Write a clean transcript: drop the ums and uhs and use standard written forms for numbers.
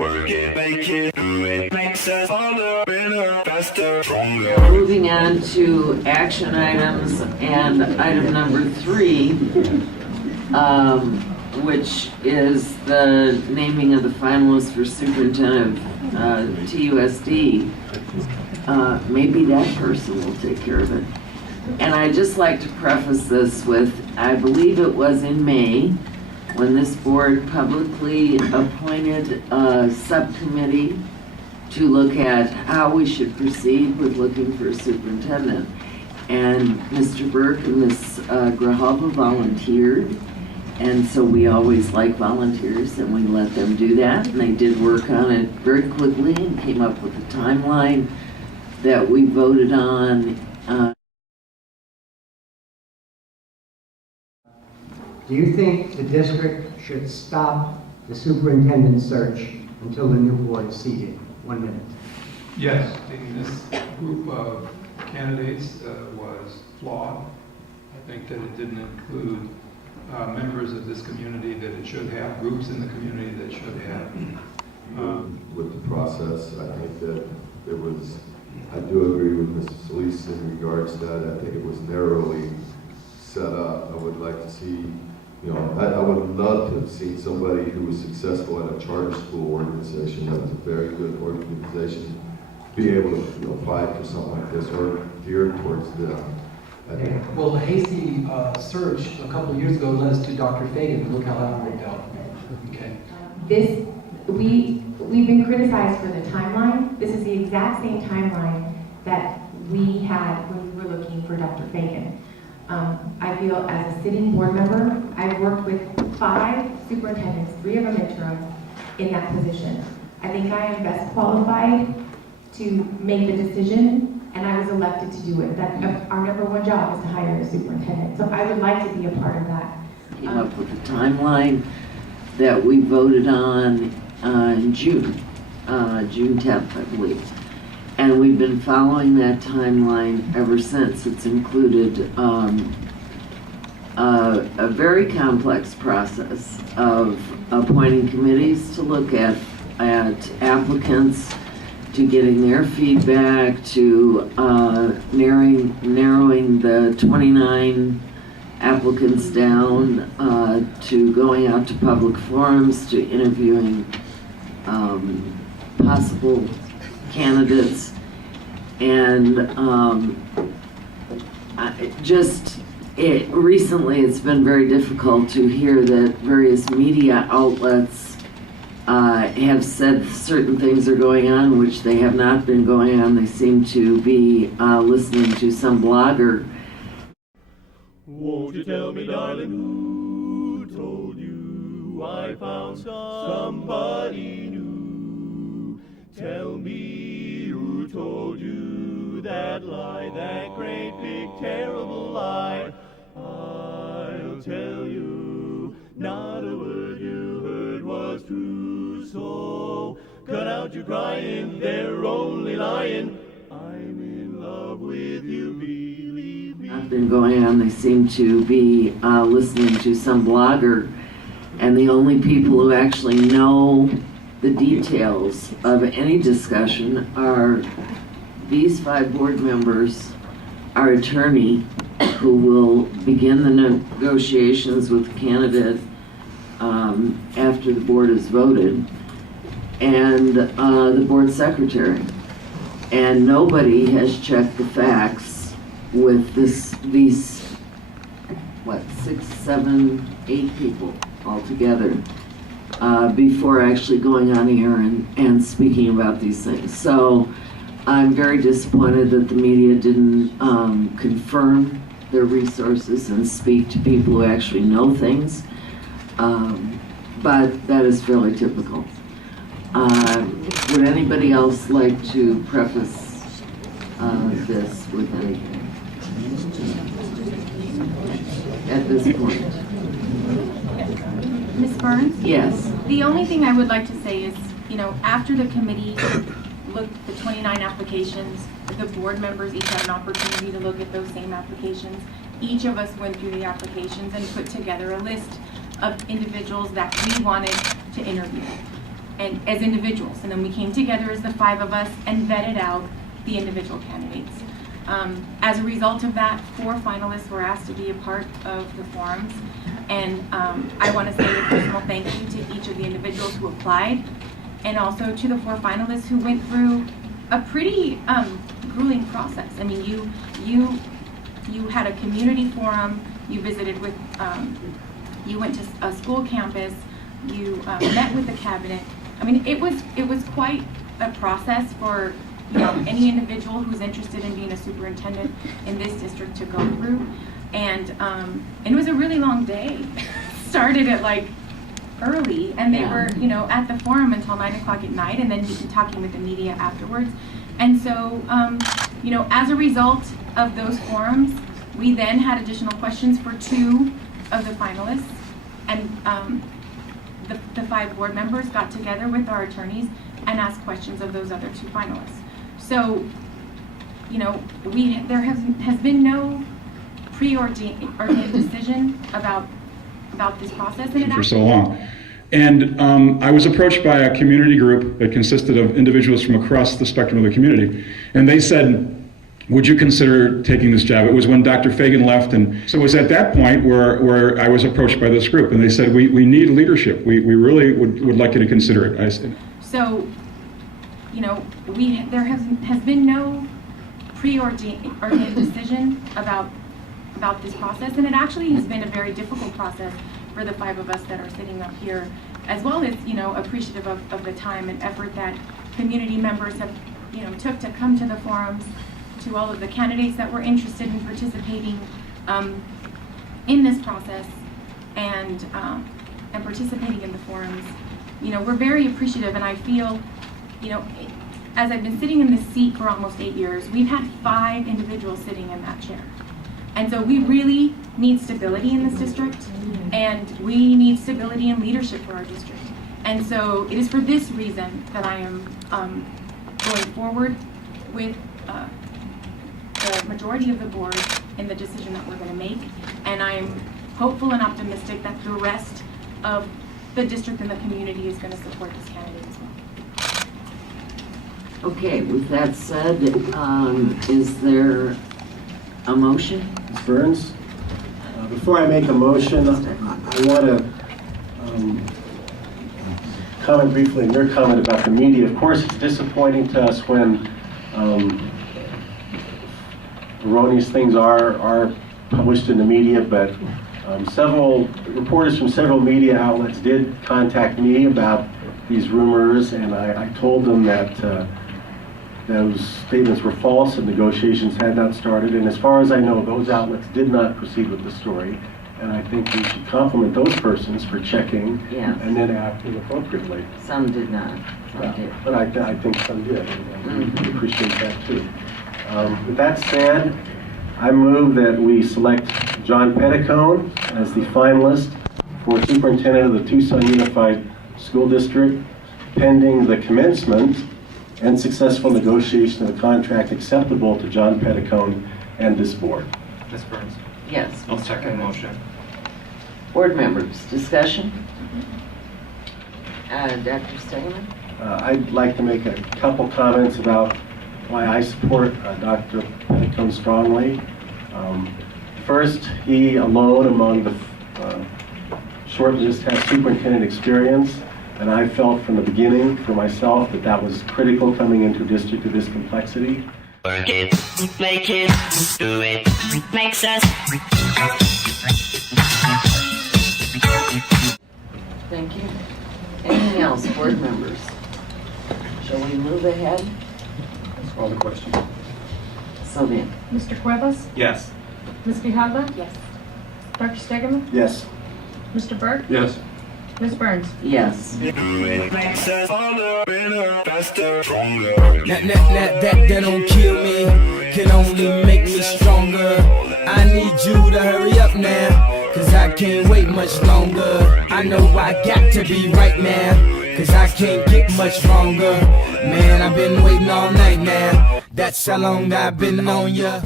Work it, make it, do it, makes us harder, better, faster, stronger. Moving on to action items, and item number 3, which is the naming of the finalists for Superintendent of TUSD. Maybe that person will take care of it. And I'd just like to preface this with, I believe it was in May, when this board publicly appointed a subcommittee to look at how we should proceed with looking for a superintendent. And Mr. Burke and Ms. Grijalva volunteered, and so we always like volunteers, and we let them do that. And they did work on it very quickly and came up with a timeline that we voted on. Do you think the district should stop the superintendent search until the new board is seated? 1 minute. Yes, this group of candidates was flawed. I think that it didn't include members of this community that it should have, groups in the community that should have. With the process, I think that there was, I do agree with Mr. Solis in regards to that. I think it was narrowly set up. I would like to see, I would love to have seen somebody who was successful at a charter school organization that was a very good organization be able to apply for something like this or geared towards them. Well, the hasty search a couple of years ago led us to Dr. Fagan, and look how that worked out. Okay. We've been criticized for the timeline. This is the exact same timeline that we had when we were looking for Dr. Fagan. I feel as a sitting board member, I've worked with 5 superintendents, 3 of them interim, in that position. I think I am best qualified to make the decision, and I was elected to do it. That our number 1 job is to hire a superintendent. So I would like to be a part of that. Came up with a timeline that we voted on in June 10th, I believe. And we've been following that timeline ever since. It's included a very complex process of appointing committees to look at applicants, to getting their feedback, to narrowing the 29 applicants down, to going out to public forums, to interviewing possible candidates, and recently it's been very difficult to hear that various media outlets have said certain things are going on which they have not been going on. They seem to be listening to some blogger. Won't you tell me, darling, who told you I found somebody new? Tell me who told you that lie, that great big terrible lie. I'll tell you, not a word you heard was true, so cut out your crying, they're only lying. I'm in love with you, believe me. Not been going on. They seem to be listening to some blogger, and the only people who actually know the details of any discussion are these 5 board members, our attorney, who will begin the negotiations with the candidate after the board is voted, and the board secretary. And nobody has checked the facts with these 6, 7, 8 people altogether before actually going on air and speaking about these things. So I'm very disappointed that the media didn't confirm their resources and speak to people who actually know things, but that is fairly typical. Would anybody else like to preface this with anything at this point? Ms. Burns? Yes. The only thing I would like to say is, after the committee looked at the 29 applications, the board members each had an opportunity to look at those same applications. Each of us went through the applications and put together a list of individuals that we wanted to interview. and as individuals. And then we came together as the 5 of us and vetted out the individual candidates. As a result of that, 4 finalists were asked to be a part of the forums. And I want to say a personal thank you to each of the individuals who applied, and also to the 4 finalists who went through a pretty grueling process. I mean, you had a community forum, you visited with, you went to a school campus, you met with the cabinet. I mean, it was quite a process for any individual who's interested in being a superintendent in this district to go through. And it was a really long day. Started at like early, and they were at the forum until 9 o'clock at night, and then talking with the media afterwards. And so as a result of those forums, we then had additional questions for 2 of the finalists, and the 5 board members got together with our attorneys and asked questions of those other 2 finalists. So there has been no preordained decision about this process, and for so long. And I was approached by a community group that consisted of individuals from across the spectrum of the community, and they said, would you consider taking this job? It was when Dr. Fagan left, and so it was at that point where I was approached by this group, and they said, we need leadership. We really would like you to consider it. I said, so, there has been no preordained decision about this process, and it actually has been a very difficult process for the 5 of us that are sitting up here, as well as appreciative of the time and effort that community members have took to come to the forums, to all of the candidates that were interested in participating in this process and participating in the forums. We're very appreciative, and I feel as I've been sitting in this seat for almost 8 years, we've had 5 individuals sitting in that chair. And so we really need stability in this district, and we need stability and leadership for our district. And so it is for this reason that I am going forward with the majority of the board in the decision that we're going to make. And I'm hopeful and optimistic that the rest of the district and the community is going to support this candidate as well. Okay, with that said, is there a motion? Ms. Burns, before I make a motion, I want to comment briefly on your comment about the media. Of course, it's disappointing to us when erroneous things are published in the media, but several reporters from several media outlets did contact me about these rumors, and I told them that those statements were false and negotiations had not started. And as far as I know, those outlets did not proceed with the story. And I think we should compliment those persons for checking and then acting appropriately. Some did not. Some did. But I think some did. And we appreciate that too. With that said, I move that we select John Pedicone as the finalist for Superintendent of the Tucson Unified School District, pending the commencement and successful negotiation of a contract acceptable to John Pedicone and this board. Ms. Burns? Yes. I'll second the motion. Board members, discussion? Dr. Stegeman? I'd like to make a couple comments about why I support Dr. Pedicone strongly. First, he alone among the shortlist has superintendent experience. And I felt from the beginning for myself that that was critical coming into a district of this complexity. Work it, make it, do it, makes us. Thank you. Anything else, board members? Shall we move ahead? Call the question. Sylvia? Mr. Cuevas? Yes. Ms. Quijada? Yes. Dr. Stegeman? Yes. Mr. Burke? Yes. Ms. Burns? Yes. Do it, makes us harder, better, faster, stronger. That don't kill me, can only make me stronger. I need you to hurry up now, cause I can't wait much longer. I know I got to be right now, cause I can't get much longer. Man, I've been waiting all night now, that's how long I've been on ya.